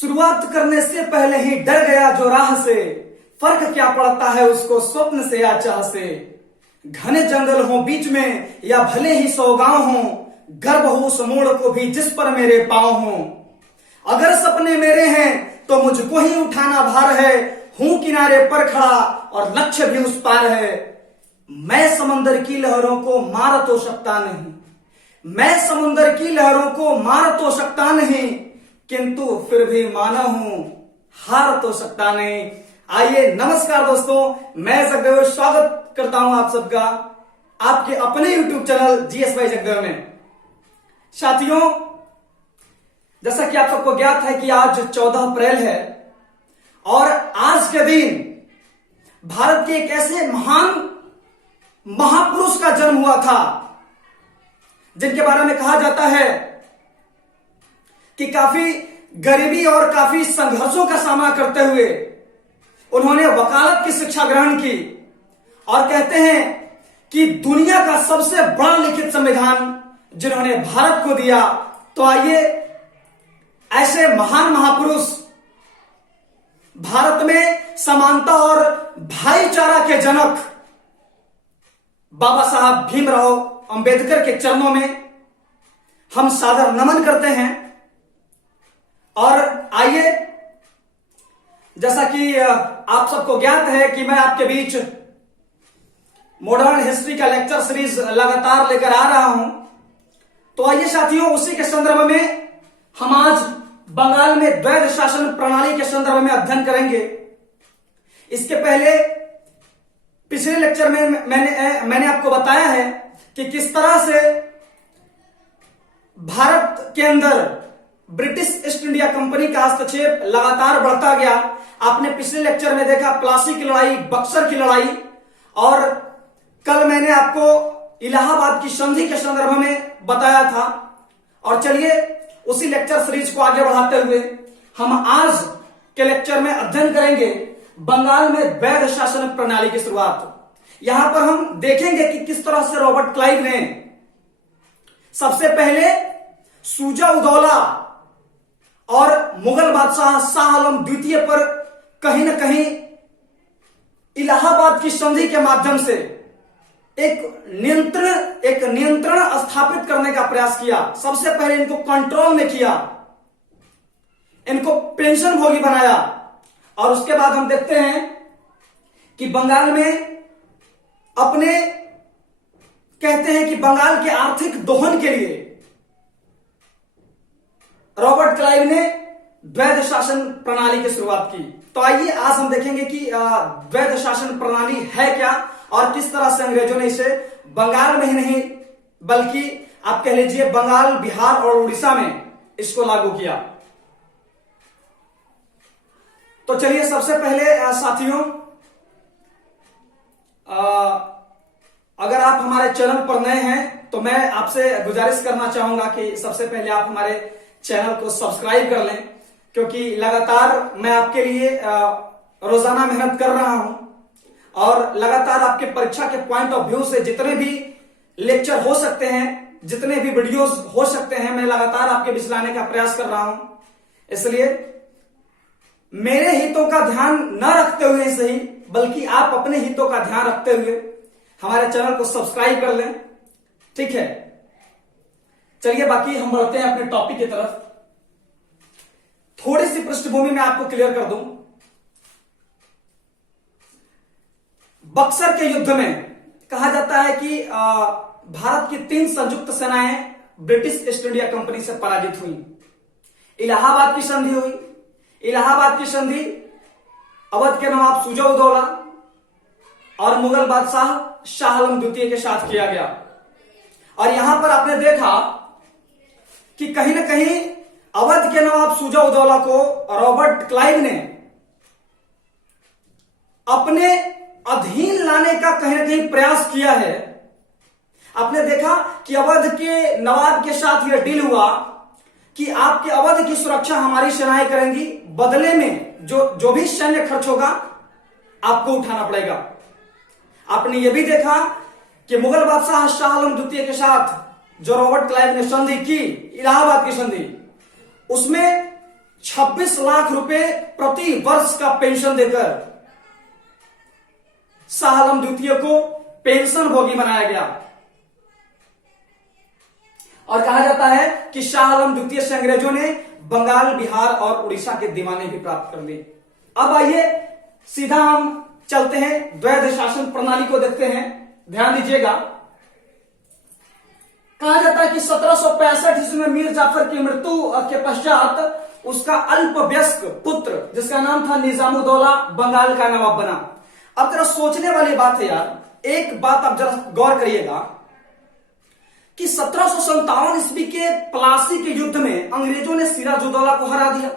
शुरुआत करने से पहले ही डर गया जो राह से, फर्क क्या पड़ता है उसको स्वप्न से या चाह से। घने जंगल हो बीच में या भले ही 100 गांव हो, गर्व हो उस मोड़ को भी जिस पर मेरे पांव हो। अगर सपने मेरे हैं तो मुझको ही उठाना भार है, हूं किनारे पर खड़ा और लक्ष्य भी उस पार है। मैं समंदर की लहरों को मार तो सकता नहीं, मैं समुंदर की लहरों को मार तो सकता नहीं, किंतु फिर भी मानव हूं, हार तो सकता नहीं। आइए नमस्कार दोस्तों, मैं जगदेव स्वागत करता हूं आप सबका आपके अपने YouTube चैनल GS जगदेव में। साथियों, जैसा कि आप सबको ज्ञात है कि आज 14 अप्रैल है और आज के दिन भारत के एक ऐसे महान महापुरुष का जन्म हुआ था जिनके बारे में कहा जाता है कि काफी गरीबी और काफी संघर्षों का सामना करते हुए उन्होंने वकालत की शिक्षा ग्रहण की और कहते हैं कि दुनिया का सबसे बड़ा लिखित संविधान जिन्होंने भारत को दिया। तो आइए ऐसे महान महापुरुष, भारत में समानता और भाईचारा के जनक बाबा साहब भीमराव अंबेडकर के चरणों में हम सादर नमन करते हैं। और आइए, जैसा कि आप सबको ज्ञात है कि मैं आपके बीच मॉडर्न हिस्ट्री का लेक्चर सीरीज लगातार लेकर आ रहा हूं, तो आइए साथियों, उसी के संदर्भ में हम आज बंगाल में द्वैध शासन प्रणाली के संदर्भ में अध्ययन करेंगे। इसके पहले पिछले लेक्चर में मैंने आपको बताया है कि किस तरह से भारत के अंदर ब्रिटिश ईस्ट इंडिया कंपनी का हस्तक्षेप लगातार बढ़ता गया। आपने पिछले लेक्चर में देखा प्लासी की लड़ाई, बक्सर की लड़ाई, और कल मैंने आपको इलाहाबाद की संधि के संदर्भ में बताया था। और चलिए उसी लेक्चर सीरीज को आगे बढ़ाते हुए हम आज के लेक्चर में अध्ययन करेंगे बंगाल में द्वैध शासन प्रणाली की शुरुआत। यहां पर हम देखेंगे कि किस तरह से रॉबर्ट क्लाइव ने सबसे पहले शुजा-उद-दौला और मुगल बादशाह शाह आलम द्वितीय पर कहीं ना कहीं इलाहाबाद की संधि के माध्यम से एक नियंत्रण स्थापित करने का प्रयास किया। सबसे पहले इनको कंट्रोल में किया, इनको पेंशन भोगी बनाया, और उसके बाद हम देखते हैं कि बंगाल में अपने कहते हैं कि बंगाल के आर्थिक दोहन के लिए रॉबर्ट क्लाइव ने द्वैध शासन प्रणाली की शुरुआत की। तो आइए आज हम देखेंगे कि द्वैध शासन प्रणाली है क्या और किस तरह से अंग्रेजों ने इसे बंगाल में ही नहीं बल्कि आप कह लीजिए बंगाल, बिहार और उड़ीसा में इसको लागू किया। तो चलिए सबसे पहले साथियों, अगर आप हमारे चैनल पर नए हैं तो मैं आपसे गुजारिश करना चाहूंगा कि सबसे पहले आप हमारे चैनल को सब्सक्राइब कर लें, क्योंकि लगातार मैं आपके लिए रोजाना मेहनत कर रहा हूं और लगातार आपके परीक्षा के पॉइंट ऑफ व्यू से जितने भी लेक्चर हो सकते हैं, जितने भी वीडियोस हो सकते हैं, मैं लगातार आपके बीच लाने का प्रयास कर रहा हूं। इसलिए मेरे हितों का ध्यान न रखते हुए सही, बल्कि आप अपने हितों का ध्यान रखते हुए हमारे चैनल को सब्सक्राइब कर लें, ठीक है। चलिए बाकी हम बढ़ते हैं अपने टॉपिक की तरफ। थोड़ी सी पृष्ठभूमि में आपको क्लियर कर दूं। बक्सर के युद्ध में कहा जाता है कि भारत की 3 संयुक्त सेनाएं ब्रिटिश ईस्ट इंडिया कंपनी से पराजित हुई। इलाहाबाद की संधि हुई। इलाहाबाद की संधि अवध के नवाब शुजा-उद-दौला और मुगल बादशाह शाह आलम द्वितीय के साथ किया गया। और यहां पर आपने देखा कि कहीं ना कहीं अवध के नवाब शुजा-उद-दौला को रॉबर्ट क्लाइव ने अपने अधीन लाने का कहीं ना कहीं प्रयास किया है। आपने देखा कि अवध के नवाब के साथ यह डील हुआ कि आपके अवध की सुरक्षा हमारी सेनाएं करेंगी, बदले में जो भी सैन्य खर्च होगा आपको उठाना पड़ेगा। आपने यह भी देखा कि मुगल बादशाह शाह आलम द्वितीय के साथ जो रॉबर्ट क्लाइव ने संधि की, इलाहाबाद की संधि, उसमें 26 लाख रुपए प्रति वर्ष का पेंशन देकर शाह आलम द्वितीय को पेंशन भोगी बनाया गया और कहा जाता है कि शाह आलम द्वितीय से अंग्रेजों ने बंगाल, बिहार और उड़ीसा के दीवाने भी प्राप्त कर लिए। अब आइए सीधा हम चलते हैं द्वैध शासन प्रणाली को देखते हैं। ध्यान दीजिएगा, कहा जाता है कि 1765 ईस्वी में मीर जाफर की मृत्यु के पश्चात उसका अल्पवयस्क पुत्र जिसका नाम था निजामुद्दौला बंगाल का नवाब बना। अब जरा सोचने वाली बात है यार, एक बात आप जरा गौर करिएगा कि 1757 ईस्वी के प्लासी के युद्ध में अंग्रेजों ने सिराजुद्दौला को हरा दिया।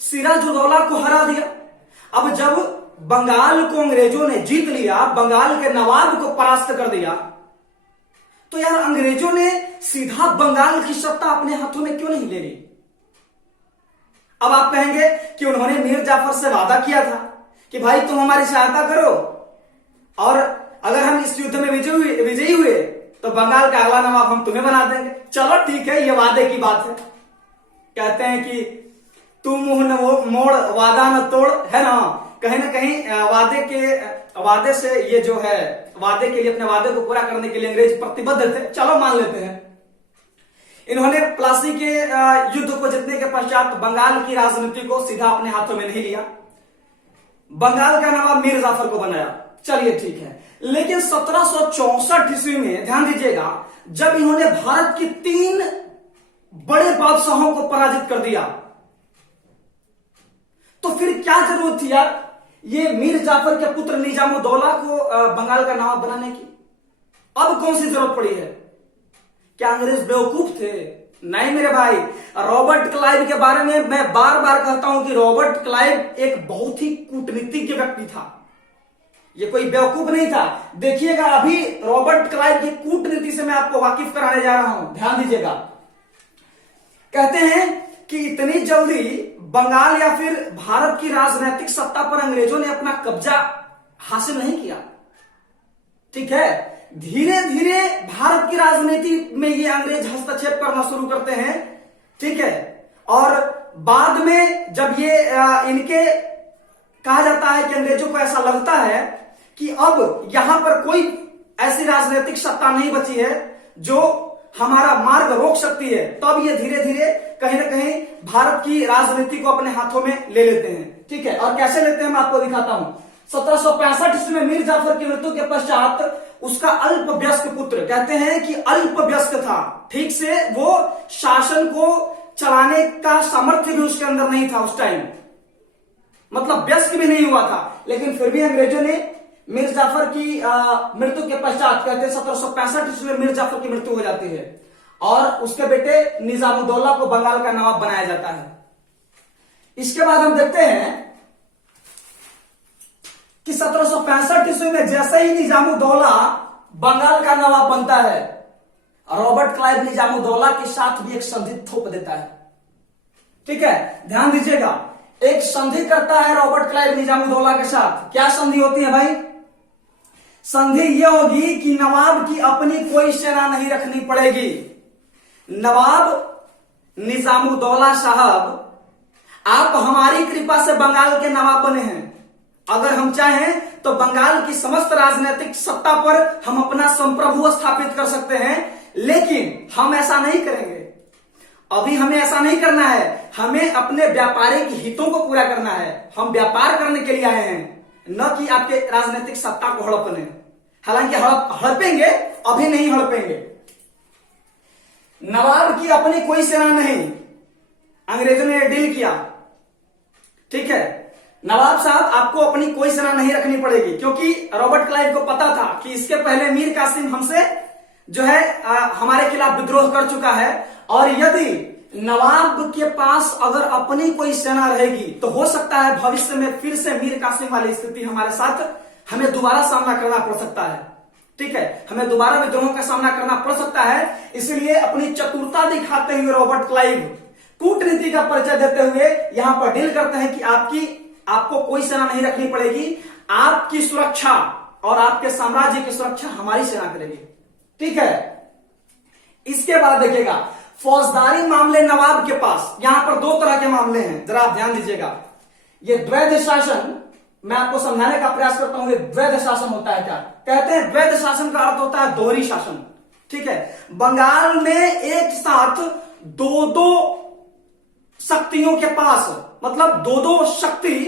सिराजुद्दौला को हरा दिया। अब जब बंगाल को अंग्रेजों ने जीत लिया, बंगाल के नवाब को परास्त कर दिया, तो यार अंग्रेजों ने सीधा बंगाल की सत्ता अपने हाथों में क्यों नहीं ले ली? अब आप कहेंगे कि उन्होंने मीर जाफर से वादा किया था कि भाई तुम हमारी सहायता करो और अगर हम इस युद्ध में विजयी हुए तो बंगाल का अगला नवाब हम तुम्हें बना देंगे। चलो ठीक है, ये वादे की बात है। कहते हैं कि तू मुंह न मोड़ वादा न तोड़, है ना कहीं वादे से ये जो है वादे के लिए, अपने वादे को पूरा करने के लिए अंग्रेज प्रतिबद्ध थे। चलो मान लेते हैं। इन्होंने प्लासी के युद्ध को जीतने के पश्चात बंगाल की राजनीति को सीधा अपने हाथों में नहीं लिया, बंगाल का नवाब मीर जाफर को बनाया। चलिए ठीक है, लेकिन 1764 ईस्वी में ध्यान दीजिएगा, जब इन्होंने भारत की 3 बड़े बादशाहों को पराजित कर दिया, तो फिर क्या जरूरत थी यार ये मीर जाफर के पुत्र निजामुद्दौला को बंगाल का नवाब बनाने की? अब कौन सी जरूरत पड़ी है? क्या अंग्रेज बेवकूफ थे? नहीं मेरे भाई, रॉबर्ट क्लाइव के बारे में मैं बार बार कहता हूं कि रॉबर्ट क्लाइव एक बहुत ही कूटनीतिज्ञ व्यक्ति था, ये कोई बेवकूफ नहीं था। देखिएगा, अभी रॉबर्ट क्लाइव की कूटनीति से मैं आपको वाकिफ कराने जा रहा हूं, ध्यान दीजिएगा। कहते हैं कि इतनी जल्दी बंगाल या फिर भारत की राजनीतिक सत्ता पर अंग्रेजों ने अपना कब्जा हासिल नहीं किया, ठीक है। धीरे धीरे भारत की राजनीति में ये अंग्रेज हस्तक्षेप करना शुरू करते हैं, ठीक है। और बाद में जब ये इनके कहा जाता है कि अंग्रेजों को ऐसा लगता है कि अब यहां पर कोई ऐसी राजनीतिक सत्ता नहीं बची है जो हमारा मार्ग रोक सकती है, तब ये धीरे धीरे कहीं ना कहीं भारत की राजनीति को अपने हाथों में ले लेते हैं, ठीक है। और कैसे लेते हैं मैं आपको दिखाता हूं। 1765 ईस्वी में मीर जाफर की मृत्यु के पश्चात उसका अल्पवयस्क पुत्र, कहते हैं कि अल्पवयस्क था, ठीक से वो शासन को चलाने का सामर्थ्य भी उसके अंदर नहीं था उस टाइम, मतलब व्यस्क भी नहीं हुआ था, लेकिन फिर भी अंग्रेजों ने मीर जाफर की मृत्यु के पश्चात, कहते हैं 1765 ईस्वी में मीर जाफर की मृत्यु हो जाती है और उसके बेटे निजामुद्दौला को बंगाल का नवाब बनाया जाता है। इसके बाद हम देखते हैं कि 1765 ईस्वी में जैसे ही निजामुद्दौला बंगाल का नवाब बनता है, रॉबर्ट क्लाइव निजामुद्दौला के साथ भी एक संधि थोप देता है, ठीक है। ध्यान दीजिएगा, एक संधि करता है रॉबर्ट क्लाइव निजामुद्दौला के साथ। क्या संधि होती है भाई? संधि यह होगी कि नवाब की अपनी कोई सेना नहीं रखनी पड़ेगी। नवाब निजामुद्दौला साहब, आप हमारी कृपा से बंगाल के नवाब बने हैं, अगर हम चाहें तो बंगाल की समस्त राजनीतिक सत्ता पर हम अपना संप्रभु स्थापित कर सकते हैं, लेकिन हम ऐसा नहीं करेंगे। अभी हमें ऐसा नहीं करना है, हमें अपने व्यापारिक हितों को पूरा करना है। हम व्यापार करने के लिए आए हैं, न कि आपके राजनीतिक सत्ता को हड़पने। हालांकि हड़पेंगे, अभी नहीं हड़पेंगे। नवाब की अपनी कोई सेना नहीं, अंग्रेजों ने डील किया, ठीक है। नवाब साहब, आपको अपनी कोई सेना नहीं रखनी पड़ेगी, क्योंकि रॉबर्ट क्लाइव को पता था कि इसके पहले मीर कासिम हमसे जो है हमारे खिलाफ विद्रोह कर चुका है, और यदि नवाब के पास अगर अपनी कोई सेना रहेगी तो हो सकता है भविष्य में फिर से मीर कासिम वाली स्थिति हमारे साथ हमें दोबारा सामना करना पड़ सकता है, ठीक है। हमें दोबारा विद्रोह का सामना करना पड़ सकता है। इसलिए अपनी चतुरता दिखाते हुए रॉबर्ट क्लाइव कूटनीति का परिचय देते हुए यहां पर डील करते हैं कि आपको कोई सेना नहीं रखनी पड़ेगी, आपकी सुरक्षा और आपके साम्राज्य की सुरक्षा हमारी सेना करेगी, ठीक है। इसके बाद देखिएगा, फौजदारी मामले नवाब के पास। यहां पर दो तरह के मामले हैं, जरा आप ध्यान दीजिएगा। ये द्वैध शासन, मैं आपको समझाने का प्रयास करता हूं, ये द्वैध शासन होता है क्या। कहते हैं द्वैध शासन का अर्थ होता है दोहरी शासन। ठीक है, बंगाल में एक साथ दो दो शक्तियों के पास, मतलब दो दो शक्ति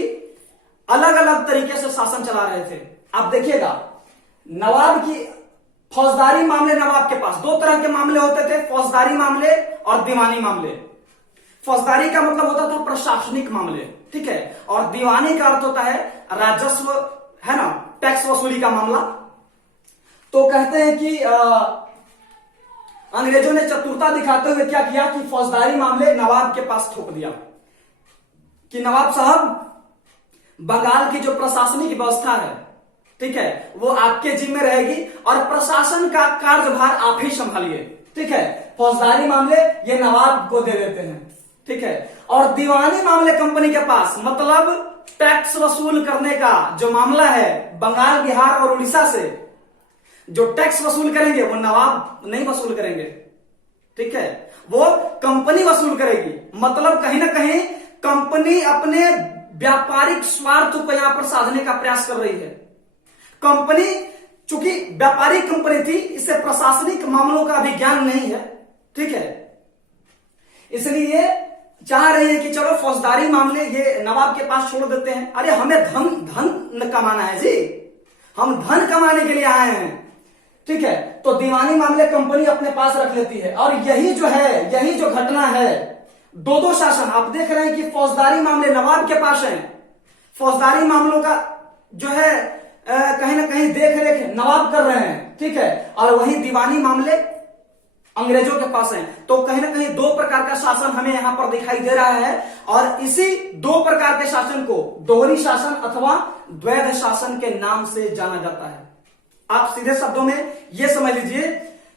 अलग अलग तरीके से शासन चला रहे थे। आप देखिएगा, नवाब की फौजदारी मामले नवाब के पास, दो तरह के मामले होते थे, फौजदारी मामले और दीवानी मामले। फौजदारी का मतलब होता था प्रशासनिक मामले, ठीक है, और दीवानी का अर्थ होता है राजस्व, है ना, टैक्स वसूली का मामला। तो कहते हैं कि अंग्रेजों ने चतुरता दिखाते हुए क्या किया कि फौजदारी मामले नवाब के पास थोप दिया कि नवाब साहब, बंगाल की जो प्रशासनिक व्यवस्था है, ठीक है, वो आपके जिम्मे रहेगी और प्रशासन का कार्यभार आप ही संभालिए। ठीक है, फौजदारी मामले ये नवाब को दे देते हैं। ठीक है, और दीवानी मामले कंपनी के पास, मतलब टैक्स वसूल करने का जो मामला है, बंगाल, बिहार और उड़ीसा से जो टैक्स वसूल करेंगे वो नवाब नहीं वसूल करेंगे। ठीक है, वो कंपनी वसूल करेगी। मतलब कहीं ना कहीं कंपनी अपने व्यापारिक स्वार्थ को यहां पर साधने का प्रयास कर रही है। कंपनी चूंकि व्यापारिक कंपनी थी, इसे प्रशासनिक मामलों का भी ज्ञान नहीं है। ठीक है, इसलिए चाह रही है कि चलो फौजदारी मामले ये नवाब के पास छोड़ देते हैं। अरे हमें धन कमाना है जी, हम धन कमाने के लिए आए हैं। ठीक है, तो दीवानी मामले कंपनी अपने पास रख लेती है। और यही जो है, यही जो घटना है, दो दो शासन आप देख रहे हैं कि फौजदारी मामले नवाब के पास हैं, फौजदारी मामलों का जो है कहीं ना कहीं देख रेख नवाब कर रहे हैं। ठीक है, और वही दीवानी मामले अंग्रेजों के पास हैं। तो कहीं ना कहीं दो प्रकार का शासन हमें यहां पर दिखाई दे रहा है, और इसी दो प्रकार के शासन को दोहरी शासन अथवा द्वैध शासन के नाम से जाना जाता है। आप सीधे शब्दों में यह समझ लीजिए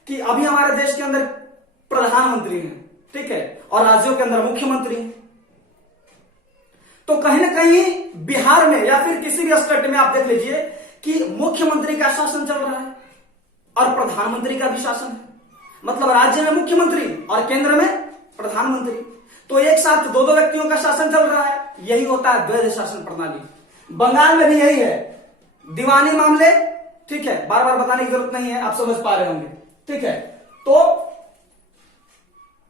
कि अभी हमारे देश के अंदर प्रधानमंत्री हैं, ठीक है, और राज्यों के अंदर मुख्यमंत्री हैं। तो कहीं ना कहीं बिहार में या फिर किसी भी स्टेट में आप देख लीजिए कि मुख्यमंत्री का शासन चल रहा है और प्रधानमंत्री का भी शासन है। मतलब राज्य में मुख्यमंत्री और केंद्र में प्रधानमंत्री, तो एक साथ दो दो व्यक्तियों का शासन चल रहा है। यही होता है द्वैध शासन प्रणाली। बंगाल में भी यही है, दीवानी मामले, ठीक है, बार बार बताने की जरूरत नहीं है, आप समझ पा रहे होंगे। ठीक है, तो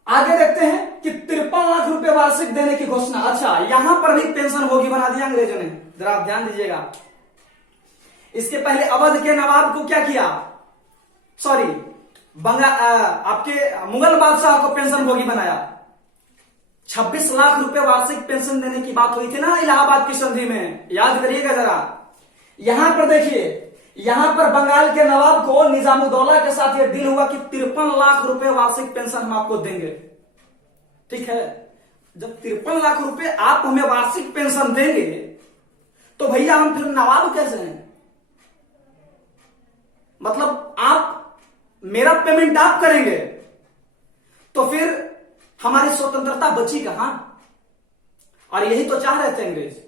आगे देखते हैं कि 53 लाख रुपए वार्षिक देने की घोषणा। अच्छा, यहां पर भी पेंशन भोगी बना दिया अंग्रेजों ने, जरा आप ध्यान दीजिएगा। इसके पहले अवध के नवाब को क्या किया, सॉरी, आपके मुगल बादशाह को पेंशन भोगी बनाया। 26 लाख रुपए वार्षिक पेंशन देने की बात हुई थी ना इलाहाबाद की संधि में, याद करिएगा जरा। यहां पर देखिए, यहां पर बंगाल के नवाब को निजामुद्दौला के साथ यह डील हुआ कि 53 लाख रुपए वार्षिक पेंशन हम आपको देंगे। ठीक है, जब 53 लाख रुपए आप हमें वार्षिक पेंशन देंगे तो भैया हम फिर नवाब कैसे हैं? मतलब आप मेरा पेमेंट आप करेंगे तो फिर हमारी स्वतंत्रता बची कहां? और यही तो चाह रहे थे अंग्रेज।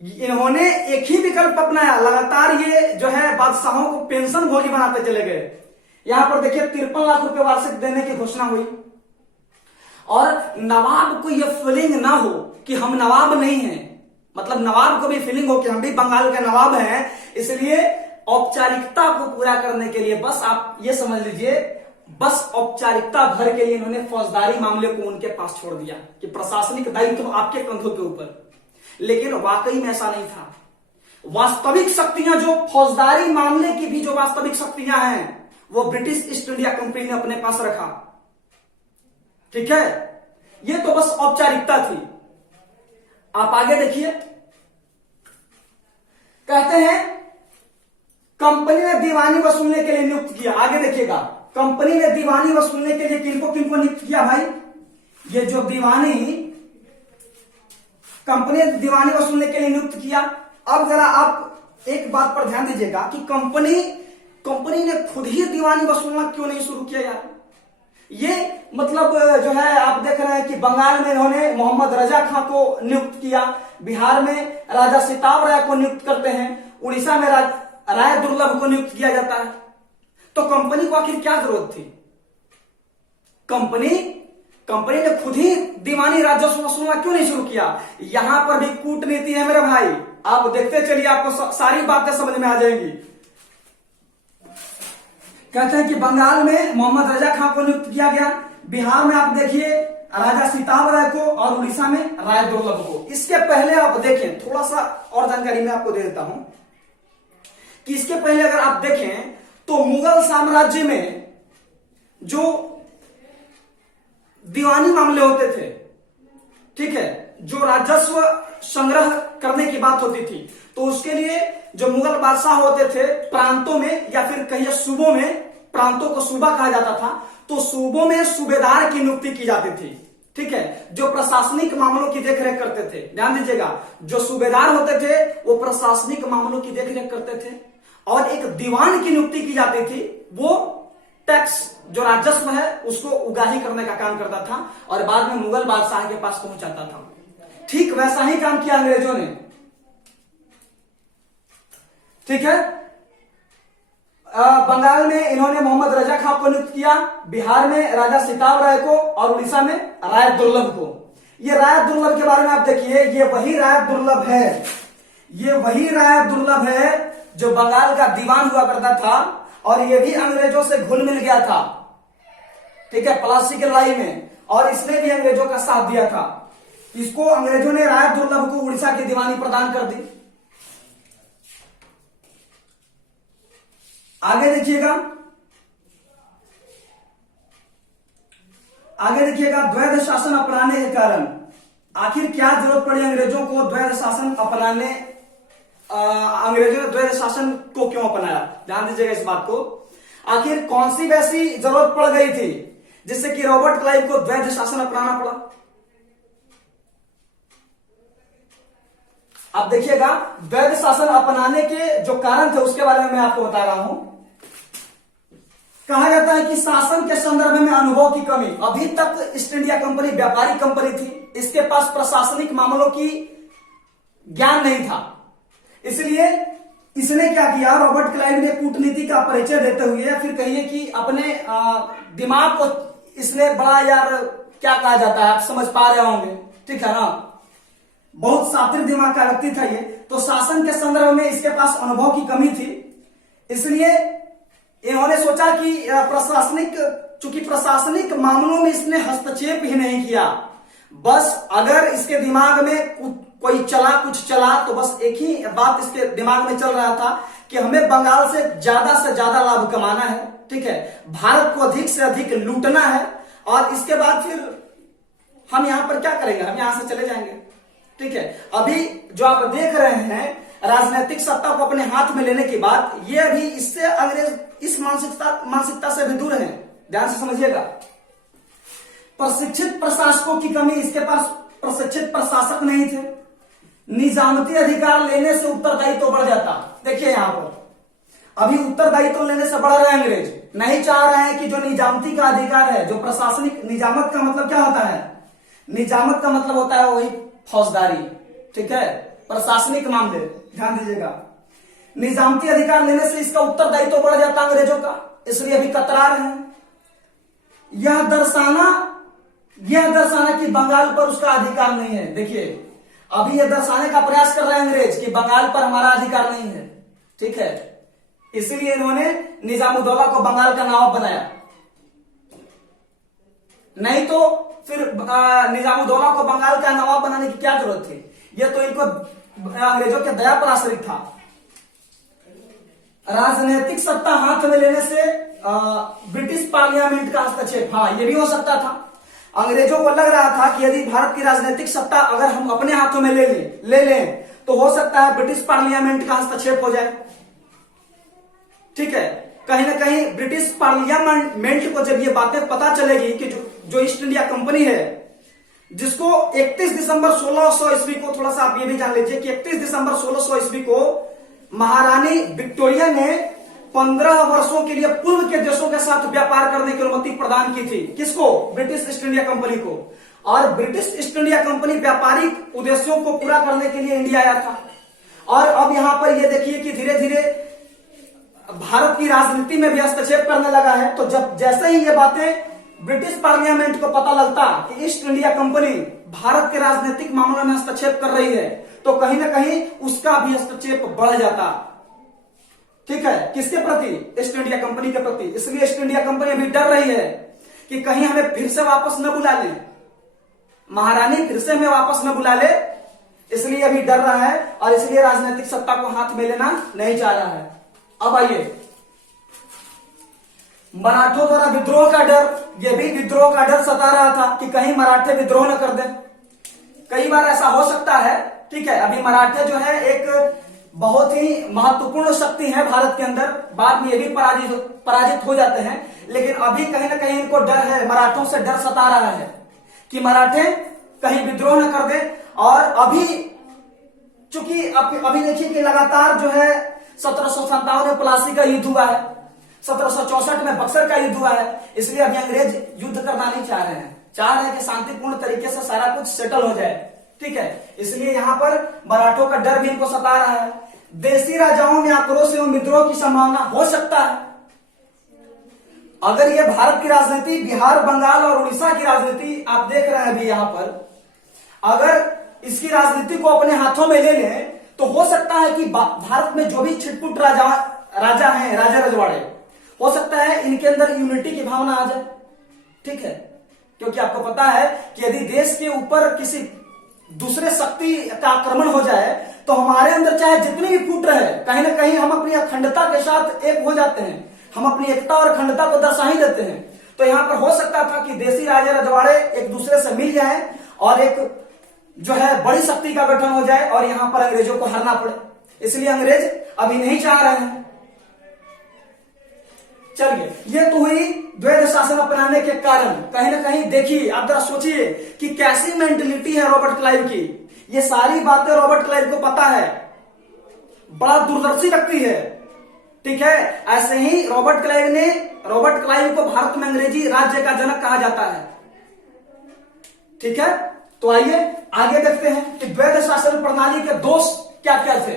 इन्होंने एक ही विकल्प अपनाया, लगातार ये जो है बादशाहों को पेंशन भोगी बनाते चले गए। यहां पर देखिए 53 लाख रुपए वार्षिक देने की घोषणा हुई, और नवाब को यह फीलिंग ना हो कि हम नवाब नहीं हैं, मतलब नवाब को भी फीलिंग हो कि हम भी बंगाल के नवाब हैं। इसलिए औपचारिकता को पूरा करने के लिए, बस आप ये समझ लीजिए, बस औपचारिकता भर के लिए इन्होंने फौजदारी मामले को उनके पास छोड़ दिया कि प्रशासनिक दायित्व आपके कंधों के ऊपर। लेकिन वाकई में ऐसा नहीं था। वास्तविक शक्तियां जो फौजदारी मामले की भी जो वास्तविक शक्तियां हैं वो ब्रिटिश ईस्ट इंडिया कंपनी ने अपने पास रखा। ठीक है, ये तो बस औपचारिकता थी। आप आगे देखिए, कहते हैं कंपनी ने दीवानी वसूलने के लिए नियुक्त किया। आगे देखिएगा, कंपनी ने दीवानी वसूलने के लिए किनको किनको नियुक्त किया भाई? ये जो कंपनी ने दीवानी वसूलने के लिए नियुक्त किया। अब जरा आप एक बात पर ध्यान दीजिएगा कि कंपनी ने खुद ही दीवानी वसूलना क्यों नहीं शुरू किया यार? ये मतलब जो है आप देख रहे हैं कि बंगाल में इन्होंने मोहम्मद रजा खां को नियुक्त किया, बिहार में राजा सिताव राय को नियुक्त करते हैं, उड़ीसा में राय दुर्लभ को नियुक्त किया जाता है। तो कंपनी को आखिर क्या जरूरत थी? कंपनी कंपनी ने खुद ही दीवानी राजस्व वसूलना क्यों नहीं शुरू किया? यहां पर भी कूटनीति है मेरे भाई, आप देखते चलिए, आपको सारी बातें समझ में आ जाएंगी। कहते हैं कि बंगाल में मोहम्मद रजा खां को नियुक्त किया गया, बिहार में आप देखिए राजा सीताब राय को, और उड़ीसा में राय दुर्लभ को। इसके पहले आप देखें, थोड़ा सा और जानकारी मैं आपको दे देता हूं कि इसके पहले अगर आप देखें तो मुगल साम्राज्य में जो दीवानी मामले होते थे, ठीक है, जो राजस्व संग्रह करने की बात होती थी, तो उसके लिए जो मुगल बादशाह होते थे प्रांतों में, या फिर कहिए सूबों में, प्रांतों को सूबा कहा जाता था, तो सूबों में सूबेदार की नियुक्ति की जाती थी, ठीक है, जो प्रशासनिक मामलों की देखरेख करते थे। ध्यान दीजिएगा, जो सूबेदार होते थे वो प्रशासनिक मामलों की देखरेख करते थे, और एक दीवान की नियुक्ति की जाती थी, वो टैक्स जो राजस्व है उसको उगाही करने का काम करता था और बाद में मुगल बादशाह के पास पहुंचाता था। ठीक वैसा ही काम किया अंग्रेजों ने, ठीक है। बंगाल में इन्होंने मोहम्मद रजा खां को नियुक्त किया, बिहार में राजा सीताब राय को, और उड़ीसा में राय दुर्लभ को। ये राय दुर्लभ के बारे में आप देखिए, ये वही राय दुर्लभ है, ये वही राय दुर्लभ है जो बंगाल का दीवान हुआ करता था, और ये भी अंग्रेजों से घुल मिल गया था, ठीक है, प्लासी की लड़ाई में, और इसने भी अंग्रेजों का साथ दिया था। इसको अंग्रेजों ने राय दुर्लभ को उड़ीसा की दीवानी प्रदान कर दी। आगे देखिएगा, आगे देखिएगा, द्वैध शासन अपनाने के कारण आखिर क्या जरूरत पड़ी अंग्रेजों को द्वैध शासन अपनाने, अंग्रेजों ने द्वैध शासन को क्यों अपनाया? ध्यान दीजिएगा इस बात को। आखिर कौन सी वैसी जरूरत पड़ गई थी जिससे कि रॉबर्ट क्लाइव को द्वैध शासन अपनाना पड़ा? अब देखिएगा, द्वैध शासन अपनाने के जो कारण थे उसके बारे में मैं आपको बता रहा हूं। कहा जाता है कि शासन के संदर्भ में अनुभव की कमी। अभी तक ईस्ट इंडिया कंपनी व्यापारिक कंपनी थी, इसके पास प्रशासनिक मामलों की ज्ञान नहीं था, इसलिए इसने क्या किया, रॉबर्ट क्लाइव ने कूटनीति का परिचय देते हुए, या फिर कहिए कि अपने दिमाग को इसने बड़ा, यार क्या कहा जाता है, आप समझ पा रहे होंगे, ठीक है ना, बहुत शातिर दिमाग का व्यक्ति था ये। तो शासन के संदर्भ में इसके पास अनुभव की कमी थी, इसलिए इन्होंने सोचा कि चूंकि प्रशासनिक मामलों में इसने हस्तक्षेप ही नहीं किया, बस अगर इसके दिमाग में कुछ चला तो बस एक ही बात इसके दिमाग में चल रहा था कि हमें बंगाल से ज्यादा लाभ कमाना है, ठीक है, भारत को अधिक से अधिक लूटना है, और इसके बाद फिर हम यहां पर क्या करेंगे, हम यहां से चले जाएंगे, ठीक है। अभी जो आप देख रहे हैं राजनीतिक सत्ता को अपने हाथ में लेने की बात, ये अभी इससे अंग्रेज इस मानसिकता से भी दूर है। ध्यान से समझिएगा, प्रशिक्षित प्रशासकों की कमी, इसके पास प्रशिक्षित प्रशासक नहीं थे, निजामती अधिकार लेने से उत्तरदायित्व बढ़ जाता। देखिए यहां पर अभी उत्तरदायित्व लेने से बढ़ रहे अंग्रेज, नहीं चाह रहे हैं कि जो निजामती का अधिकार है, जो प्रशासनिक, निजामत का मतलब क्या होता है, निजामत का मतलब होता है वही फौजदारी, ठीक है, प्रशासनिक मामले। ध्यान दीजिएगा, निजामती अधिकार लेने से इसका उत्तरदायित्व बढ़ जाता अंग्रेजों का, इसलिए अभी कतरा रहे हैं। यह दर्शाना कि बंगाल पर उसका अधिकार नहीं है। देखिए अभी यह दर्शाने का प्रयास कर रहे हैं अंग्रेज कि बंगाल पर हमारा अधिकार नहीं है, ठीक है, इसलिए इन्होंने निजामुद्दौला को बंगाल का नवाब बनाया, नहीं तो फिर निजामुद्दौला को बंगाल का नवाब बनाने की क्या जरूरत थी? यह तो इनको अंग्रेजों के दया पर आश्रित था। राजनीतिक सत्ता हाथ में लेने से ब्रिटिश पार्लियामेंट का हस्तक्षेप, हाँ ये भी हो सकता था। अंग्रेजों को लग रहा था कि यदि भारत की राजनीतिक सत्ता अगर हम अपने हाथों में ले लें तो हो सकता है ब्रिटिश पार्लियामेंट का हस्तक्षेप हो जाए, ठीक है। कहीं ना कहीं ब्रिटिश पार्लियामेंट को जब ये बातें पता चलेगी कि जो ईस्ट इंडिया कंपनी है, जिसको 31 दिसंबर 1600 ईस्वी को, थोड़ा सा आप ये भी जान लीजिए कि 31 दिसंबर 1600 ईस्वी को महारानी विक्टोरिया ने 15 वर्षों के लिए पूर्व के देशों के साथ व्यापार करने की अनुमति प्रदान की थी। किसको? ब्रिटिश ईस्ट इंडिया कंपनी को। और ब्रिटिश ईस्ट इंडिया कंपनी व्यापारिक उद्देश्यों को पूरा करने के लिए इंडिया आया था। और अब यहां पर ये देखिए कि धीरे धीरे भारत की राजनीति में भी हस्तक्षेप करने लगा है। तो जब जैसे ही ये बातें ब्रिटिश पार्लियामेंट को पता लगता कि ईस्ट इंडिया कंपनी भारत के राजनीतिक मामलों में हस्तक्षेप कर रही है, तो कहीं ना कहीं उसका भी हस्तक्षेप बढ़ जाता। ठीक है, किसके प्रति? ईस्ट इंडिया कंपनी के प्रति। इसलिए ईस्ट इंडिया कंपनी अभी डर रही है कि कहीं हमें फिर से वापस न बुला ले, महारानी फिर से हमें वापस न बुला ले, इसलिए अभी डर रहा है और इसलिए राजनीतिक सत्ता को हाथ में लेना नहीं चाह रहा है। अब आइए, मराठों द्वारा विद्रोह का डर, यह भी विद्रोह का डर सता रहा था कि कहीं मराठे विद्रोह न कर दें। कई बार ऐसा हो सकता है, ठीक है। अभी मराठे जो है एक बहुत ही महत्वपूर्ण शक्ति है भारत के अंदर, बाद में ये भी पराजित हो जाते हैं, लेकिन अभी कहीं ना कहीं इनको डर है, मराठों से डर सता रहा है कि मराठे कहीं विद्रोह न कर दे। और अभी चूंकि अभी देखिए कि लगातार जो है 1757 में प्लासी का युद्ध हुआ है, 1764 में बक्सर का युद्ध हुआ है, इसलिए अभी अंग्रेज युद्ध करना नहीं चाह रहे हैं, चाह रहे हैं कि शांतिपूर्ण तरीके से सारा कुछ सेटल हो जाए। ठीक है, इसलिए यहां पर मराठों का डर भी इनको सता रहा है। देसी राजाओं में आक्रोश एवं विद्रोह की संभावना हो सकता है। अगर ये भारत की राजनीति, बिहार, बंगाल और उड़ीसा की राजनीति आप देख रहे हैं अभी यहां पर, अगर इसकी राजनीति को अपने हाथों में ले लें तो हो सकता है कि भारत में जो भी छिटपुट राजा हैं, राजा रजवाड़े, हो सकता है इनके अंदर यूनिटी की भावना आ जाए। ठीक है, क्योंकि आपको पता है कि यदि देश के ऊपर किसी दूसरे शक्ति का आक्रमण हो जाए तो हमारे अंदर चाहे जितनी भी फूट रहे, कहीं ना कहीं हम अपनी अखंडता के साथ एक हो जाते हैं, हम अपनी एकता और अखंडता को दर्शा ही देते हैं। तो यहां पर हो सकता था कि देसी राजा रजवाड़े एक दूसरे से मिल जाए और एक जो है बड़ी शक्ति का गठन हो जाए और यहां पर अंग्रेजों को हारना पड़े, इसलिए अंग्रेज अभी नहीं चाह रहे हैं। चलिए, ये तो हुई द्वैध शासन अपनाने के कारण। कहीं ना कहीं देखिए, आप जरा सोचिए कि कैसी मेंटेलिटी है रॉबर्ट क्लाइव की। ये सारी बातें रॉबर्ट क्लाइव को पता है, बड़ा दूरदर्शी व्यक्ति है। ठीक है, ऐसे ही रॉबर्ट क्लाइव को भारत में अंग्रेजी राज्य का जनक कहा जाता है। ठीक है, तो आइए आगे देखते हैं कि द्वैध शासन प्रणाली के दोष क्या क्या थे।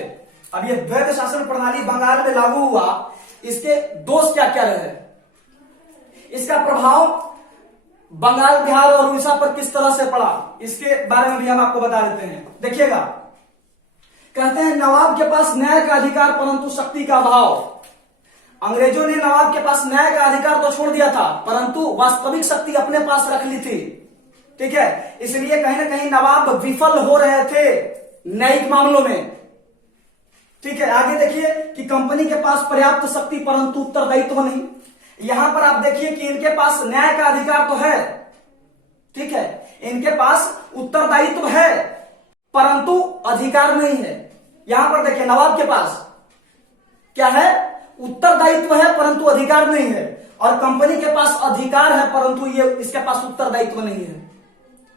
अब ये द्वैध शासन प्रणाली बंगाल में लागू हुआ, इसके दोष क्या क्या रहे, इसका प्रभाव बंगाल, बिहार और उड़ीसा पर किस तरह से पड़ा, इसके बारे में भी हम आपको बता देते हैं। देखिएगा, कहते हैं नवाब के पास न्याय का अधिकार परंतु शक्ति का अभाव। अंग्रेजों ने नवाब के पास न्याय का अधिकार तो छोड़ दिया था, परंतु वास्तविक शक्ति अपने पास रख ली थी। ठीक है, इसलिए कहीं ना कहीं नवाब विफल हो रहे थे न्यायिक मामलों में। ठीक है, आगे देखिए कि कंपनी के पास पर्याप्त शक्ति परंतु उत्तरदायित्व नहीं। यहां पर आप देखिए कि इनके पास न्याय का अधिकार तो है, ठीक है, इनके पास उत्तरदायित्व है परंतु अधिकार नहीं है। यहां पर देखिए नवाब के पास क्या है, उत्तरदायित्व है परंतु अधिकार नहीं है, और कंपनी के पास अधिकार है परंतु ये इसके पास उत्तरदायित्व नहीं है।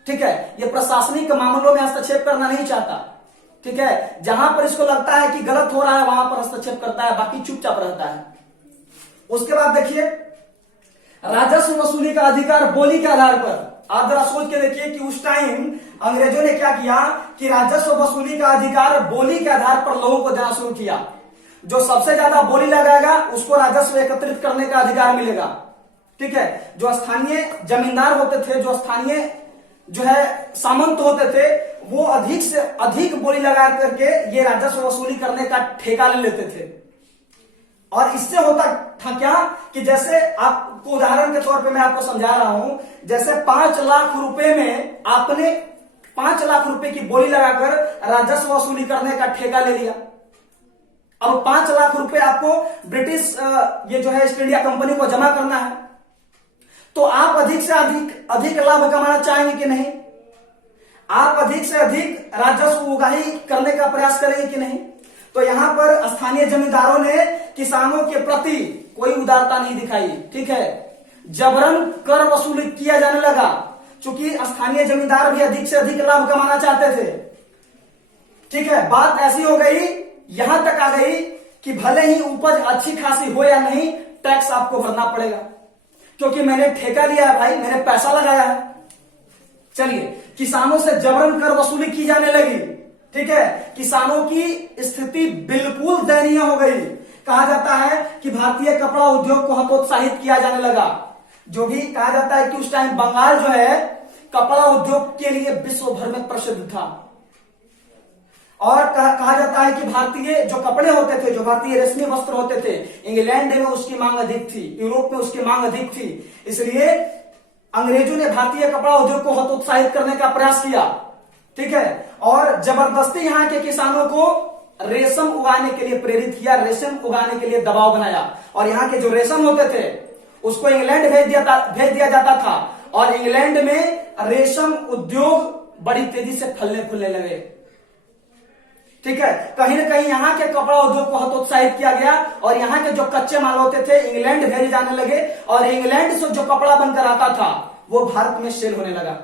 ठीक है, ये प्रशासनिक मामलों में हस्तक्षेप करना नहीं चाहता। ठीक है, जहां पर इसको लगता है कि गलत हो रहा है वहां पर हस्तक्षेप करता है, बाकी चुपचाप रहता है। उसके बाद देखिए राजस्व वसूली का अधिकार बोली के आधार पर। आप जरा सोच के देखिए कि उस टाइम अंग्रेजों ने क्या किया कि राजस्व वसूली का अधिकार बोली के आधार पर लोगों को देना शुरू किया। जो सबसे ज्यादा बोली लगाएगा उसको राजस्व एकत्रित करने का अधिकार मिलेगा। ठीक है, जो स्थानीय जमींदार होते थे, जो स्थानीय जो है सामंत होते थे, वो अधिक से अधिक बोली लगा करके ये राजस्व वसूली करने का ठेका ले लेते थे। और इससे होता था क्या कि जैसे आपको उदाहरण के तौर पे मैं आपको समझा रहा हूं, जैसे 5 लाख रुपए में आपने 5 लाख रुपए की बोली लगाकर राजस्व वसूली करने का ठेका ले लिया। अब 5 लाख रुपए आपको ब्रिटिश ये जो है ईस्ट इंडिया कंपनी को जमा करना है, तो आप अधिक से अधिक लाभ कमाना चाहेंगे कि नहीं? आप अधिक से अधिक राजस्व उगाही करने का प्रयास करेंगे कि नहीं? तो यहां पर स्थानीय जमींदारों ने किसानों के प्रति कोई उदारता नहीं दिखाई। ठीक है, जबरन कर वसूल किया जाने लगा, क्योंकि स्थानीय जमींदार भी अधिक से अधिक लाभ कमाना चाहते थे। ठीक है, बात ऐसी हो गई, यहां तक आ गई कि भले ही उपज अच्छी खासी हो या नहीं, टैक्स आपको भरना पड़ेगा, क्योंकि मैंने ठेका लिया है भाई, मैंने पैसा लगाया है। चलिए, किसानों से जबरन कर वसूली की जाने लगी। ठीक है, किसानों की स्थिति बिल्कुल दयनीय हो गई। कहा जाता है कि भारतीय कपड़ा उद्योग को हतोत्साहित किया जाने लगा। जो भी कहा जाता है कि उस टाइम बंगाल जो है कपड़ा उद्योग के लिए विश्व भर में प्रसिद्ध था। और कहा जाता है कि भारतीय जो कपड़े होते थे, जो भारतीय रेशमी वस्त्र होते थे, इंग्लैंड में उसकी मांग अधिक थी, यूरोप में उसकी मांग अधिक थी। इसलिए अंग्रेजों ने भारतीय कपड़ा उद्योग को हतोत्साहित करने का प्रयास किया, ठीक है, और जबरदस्ती यहाँ के किसानों को रेशम उगाने के लिए प्रेरित किया, रेशम उगाने के लिए दबाव बनाया। और यहाँ के जो रेशम होते थे उसको इंग्लैंड भेज दिया जाता था, और इंग्लैंड में रेशम उद्योग बड़ी तेजी से फलने फूलने लगे, ठीक है। कहीं ना कहीं यहाँ के कपड़ा उद्योग को हतोत्साहित किया गया, और यहाँ के जो कच्चे माल होते थे इंग्लैंड भेजे जाने लगे, और इंग्लैंड से जो कपड़ा बनकर आता था वो भारत में सेल होने लगा।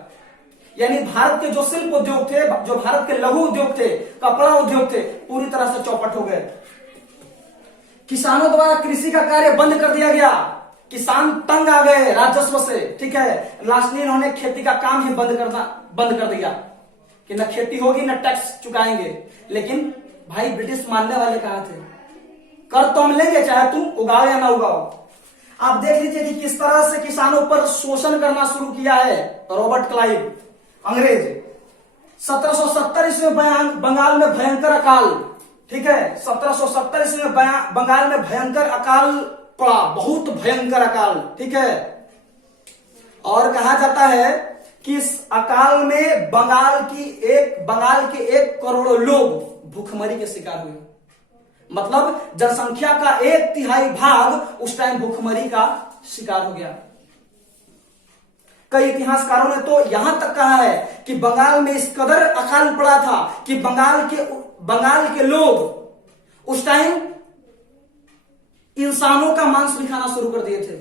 यानी भारत के जो शिल्प उद्योग थे, जो भारत के लघु उद्योग थे, कपड़ा उद्योग थे, पूरी तरह से चौपट हो गए। किसानों द्वारा कृषि का कार्य बंद कर दिया गया, किसान तंग आ गए राजस्व से, ठीक है। लास्ट में इन्होंने खेती का काम ही बंद कर दिया कि न खेती होगी न टैक्स चुकाएंगे। लेकिन भाई ब्रिटिश मानने वाले कहां थे? कर तो हम लेंगे चाहे तुम उगाओ या ना उगाओ। आप देख लीजिए कि किस तरह से किसानों पर शोषण करना शुरू किया है रॉबर्ट क्लाइव अंग्रेज। 1770 ईस्वी में बंगाल में भयंकर अकाल, ठीक है, 1770 ईस्वी में बंगाल में भयंकर अकाल पड़ा, बहुत भयंकर अकाल, ठीक है। और कहा जाता है कि इस अकाल में बंगाल के 1 करोड़ लोग भूखमरी के शिकार हुए। मतलब जनसंख्या का 1/3 भाग उस टाइम भूखमरी का शिकार हो गया। कई इतिहासकारों ने तो यहां तक कहा है कि बंगाल में इस कदर अकाल पड़ा था कि बंगाल के लोग उस टाइम इंसानों का मांस भी खाना शुरू कर दिए थे,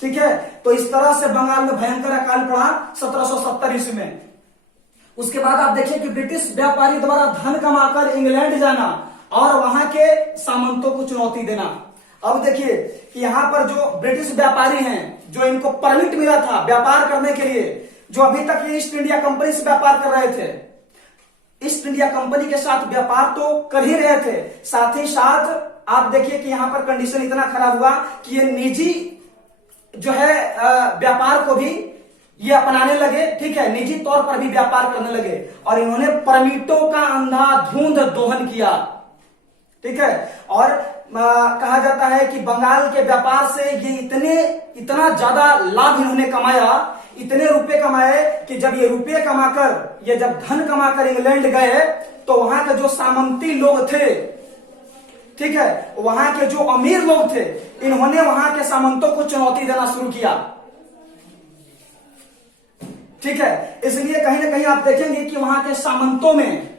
ठीक है। तो इस तरह से बंगाल में भयंकर अकाल पड़ा 1770 ईस्वी में। उसके बाद आप देखिए कि ब्रिटिश व्यापारी द्वारा धन कमाकर इंग्लैंड जाना और वहां के सामंतों को चुनौती देना। अब देखिए कि यहां पर जो ब्रिटिश व्यापारी हैं, जो इनको परमिट मिला था व्यापार करने के लिए, जो अभी तक ये ईस्ट इंडिया कंपनी से व्यापार कर रहे थे, ईस्ट इंडिया कंपनी के साथ व्यापार तो कर ही रहे थे, साथ ही साथ आप देखिए कि यहां पर कंडीशन इतना खराब हुआ कि ये निजी जो है व्यापार को भी ये अपनाने लगे, ठीक है, निजी तौर पर भी व्यापार करने लगे, और इन्होंने परमिटों का अंधाधुंध दोहन किया, ठीक है। और कहा जाता है कि बंगाल के व्यापार से ये इतना ज्यादा लाभ इन्होंने कमाया, इतने रुपए कमाए कि जब ये रुपए कमाकर, ये जब धन कमाकर इंग्लैंड गए तो वहां के जो सामंती लोग थे, ठीक है, वहां के जो अमीर लोग थे, इन्होंने वहां के सामंतों को चुनौती देना शुरू किया, ठीक है। इसलिए कहीं ना कहीं आप देखेंगे कि वहां के सामंतों में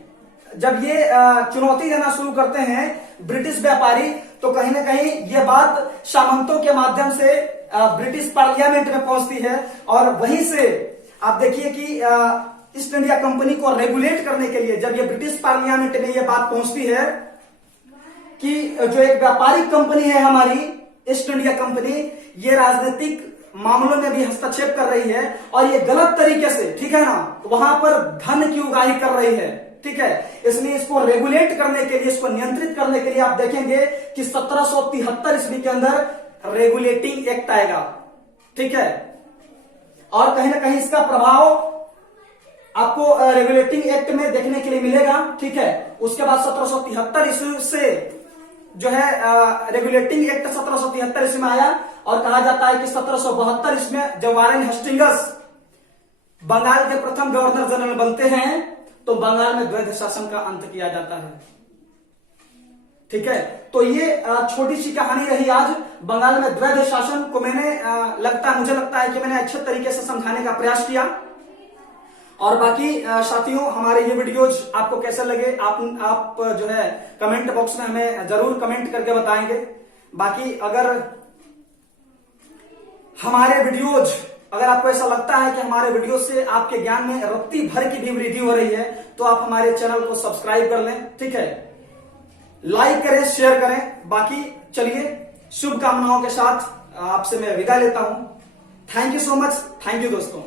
जब ये चुनौती देना शुरू करते हैं ब्रिटिश व्यापारी, तो कहीं ना कहीं ये बात सामंतों के माध्यम से ब्रिटिश पार्लियामेंट में पहुंचती है, और वहीं से आप देखिए कि ईस्ट इंडिया कंपनी को रेगुलेट करने के लिए जब ये ब्रिटिश पार्लियामेंट में ये बात पहुंचती है कि जो एक व्यापारिक कंपनी है हमारी ईस्ट इंडिया कंपनी, ये राजनीतिक मामलों में भी हस्तक्षेप कर रही है, और ये गलत तरीके से, ठीक है ना, वहां पर धन की उगाही कर रही है, ठीक है। इसलिए इसको रेगुलेट करने के लिए, इसको नियंत्रित करने के लिए आप देखेंगे कि 1773 ईस्वी के अंदर रेगुलेटिंग एक्ट आएगा, ठीक है। और कहीं ना कहीं इसका प्रभाव आपको रेगुलेटिंग एक्ट में देखने के लिए मिलेगा, ठीक है। उसके बाद 1773 ईस्वी से जो है रेगुलेटिंग एक्ट 1773 ईस्वी में आया, और कहा जाता है कि 1772 ईस्वी में जब वारेन हेस्टिंग्स बंगाल के प्रथम गवर्नर जनरल बनते हैं तो बंगाल में द्वैध शासन का अंत किया जाता है, ठीक है। तो ये छोटी सी कहानी रही आज बंगाल में द्वैध शासन को। मुझे लगता है कि मैंने अच्छे तरीके से समझाने का प्रयास किया। और बाकी साथियों, हमारे ये वीडियोज आपको कैसे लगे आप जो है कमेंट बॉक्स में हमें जरूर कमेंट करके बताएंगे। बाकी अगर आपको ऐसा लगता है कि हमारे वीडियो से आपके ज्ञान में रत्ती भर की भी वृद्धि हो रही है, तो आप हमारे चैनल को सब्सक्राइब कर लें, ठीक है, लाइक करें, शेयर करें। बाकी चलिए, शुभकामनाओं के साथ आपसे मैं विदा लेता हूं। Thank you so much, thank you दोस्तों।